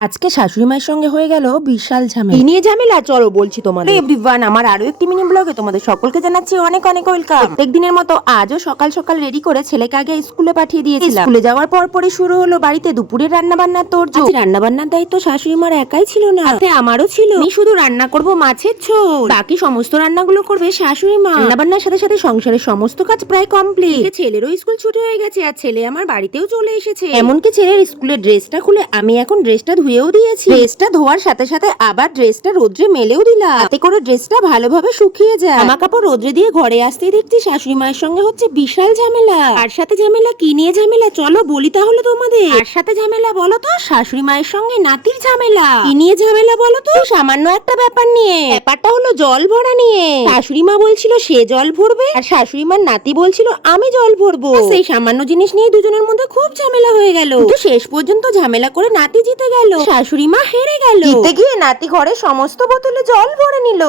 আজকে শাশুড়ি মায়ের সঙ্গে হয়ে গেল বিশাল ঝামেলা। কি নিয়ে ঝামেলা চলো বলছি তোমাদের। এভরিওয়ান, আমার আরো একটি মিনি ব্লগে তোমাদের সকলকে জানাচ্ছি অনেক অনেক ওয়েলকাম। প্রত্যেক দিনের মতো আজও সকাল সকাল রেডি করে ছেলেকে আগে স্কুলে পাঠিয়ে দিয়েছিলাম। স্কুলে যাওয়ার পর পরে শুরু হলো বাড়িতে দুপুরের রান্না বান্নার তোড়জোড়। রান্না বান্নার দায়িত্ব শাশুড়ি মার একাই ছিল না, সাথে আমারও ছিল। আমি শুধু রান্না করব মাছের ঝোল, বাকি সমস্ত রান্নাগুলো করবে শাশুড়ি মা। রান্না বান্নার সাথে সাথে সংসারের সমস্ত কাজ প্রায় কমপ্লিট। ছেলেরও স্কুল ছুটি হয়ে গেছে আর ছেলে আমার বাড়িতেও চলে এসেছে। এমনকি ছেলের স্কুলের ড্রেসটা খুলে আমি এখন ড্রেসটা ধুয়েও দিয়েছি। ড্রেসটা ধোয়ার সাথে সাথে আবার ড্রেসটা রোদ্রে মেলেও দিলাম, তাতে করে ড্রেসটা ভালোভাবে শুকিয়ে যায়। জামা কাপড় রোদ্রে দিয়ে ঘরে আসতেই দেখছি শাশুড়ি মায়ের সঙ্গে হচ্ছে বিশাল ঝামেলা। আর সাথে ঝামেলা কি নিয়ে ঝামেলা চলো বলি তাহলে তোমাদের। আর সাথে ঝামেলা বলো তো, শাশুড়ি মায়ের সঙ্গে নাতির ঝামেলা। কি নিয়ে ঝামেলা বলো তো? সামান্য একটা ব্যাপার নিয়ে। ব্যাপারটা হলো জল ভরা নিয়ে। শাশুড়ি মা বলছিল সে জল ভরবে, আর শাশুড়ি মার নাতি বলছিল আমি জল ভরবো। সেই সামান্য জিনিস নিয়ে দুজনের মধ্যে খুব ঝামেলা হয়ে গেল। কিন্তু শেষ পর্যন্ত ঝামেলা করে নাতি জিতে গেল, শাশুড়ি মা হেরে গেল। জিতে গিয়ে নাতি ঘরে সমস্ত বোতলে জল ভরে নিল।